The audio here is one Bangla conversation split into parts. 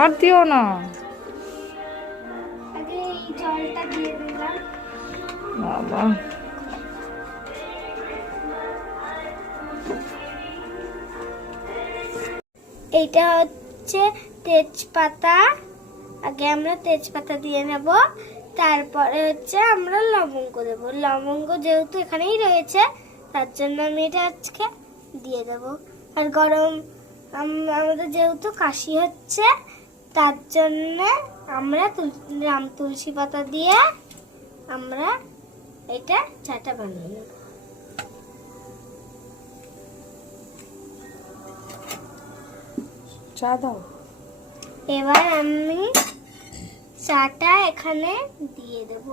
আর দিও না আগে এই জলটা দিয়ে দিলাম। বাবা। এইটা হচ্ছে তেজপাতা। আগে আমরা তেজপাতা দিয়ে নেব, তারপরে হচ্ছে আমরা লবঙ্গ দেব। লবঙ্গ যেহেতু এখানেই রয়েছে তার জন্য আমি এটা আজকে দিয়ে দেব। আর গরম আমাদের যেহেতু কাশি হচ্ছে তার জন্য আমরা তুলসী পাতা দিয়ে আমরা এটা চাটা বানিয়ে নেব। চা দাও। এবার আমি চাটা এখানে দিয়ে দেব,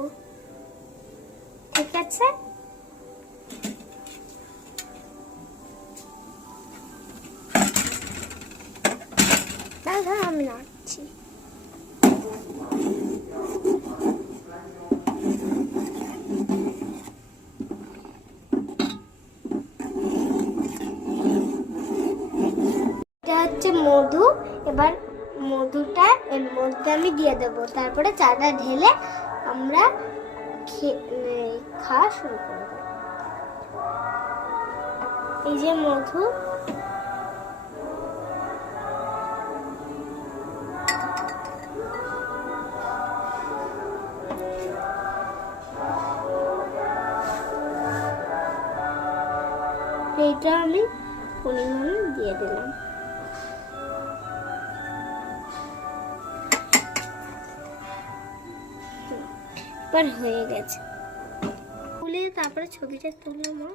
ঠিক আছে? দাদা আমি নাড়ছি। এটা হচ্ছে মধু। এবার মধুটা এর মধ্যে আমি দিয়ে দেবো, তারপরে চাটা ঢেলে আমরা খাওয়া শুরু করব। এই যে মধু, এইটা আমি পরিমাণে দিয়ে দিলাম। এবার হয়ে গেছে। তুলে তারপরে ছবিটা তুললাম।